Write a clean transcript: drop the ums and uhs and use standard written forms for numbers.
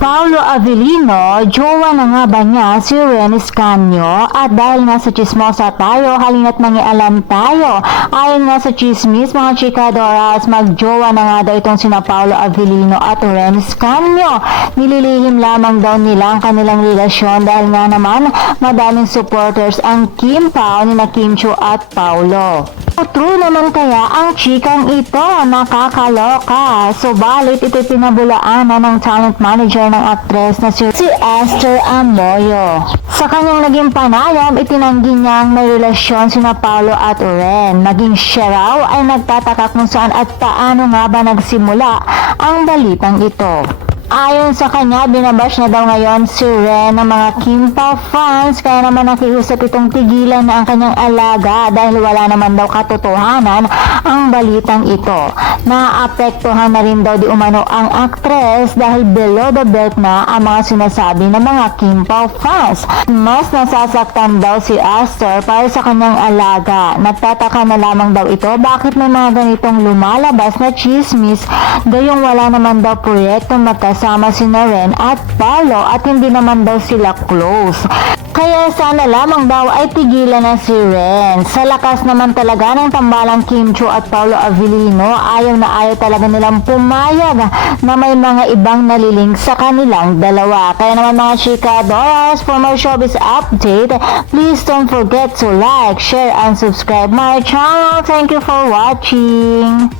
Paolo Avellino, jowa na nga ba niya si Ren Escanio? At dahil nga sa chismosa tayo, halina't mangialam tayo. Ayon nga sa chismis, mga chikadoras, magjowa na nga daw itong sina Paolo Avellino at Ren Escanio. Nililihim lamang daw nila ang kanilang relasyon dahil nga naman madaming supporters ang Kim Pao ni na Kim Chiu at Paolo. True naman kaya ang chikang ito? Nakakaloka. Subalit ito'y pinabulaanan ng talent manager ng aktres na si Esther Amoyo. Sa kanyang naging panayam, itinanggi niyang may relasyon sina Paolo at Ren. Naging siya raw ay nagtataka kung saan at paano nga ba nagsimula ang balitang ito. Ayon sa kanya, binabash na daw ngayon si Ren ng mga Kim Pao fans, kaya naman nakiusap itong tigilan na ang kanyang alaga dahil wala naman daw katotohanan ang balitang ito. Naapektuhan na rin daw di umano ang aktres dahil below the belt na ang mga sinasabi ng mga Kim Pao fans. Mas nasasaktan daw si Esther para sa kanyang alaga. Nagtataka na lamang daw ito bakit may mga ganitong lumalabas na chismis gayong wala naman daw proyektong magkasama si Ren at Paolo at hindi naman daw sila close. Kaya sana lamang daw ay tigilan na si Ren. Sa lakas naman talaga ng tambalang Kim Chiu at Paolo Avellino, ayaw na ayaw talaga nilang pumayag na may mga ibang naliling sa kanilang dalawa. Kaya naman mga chikadoras, for more showbiz update, please don't forget to like, share, and subscribe my channel. Thank you for watching.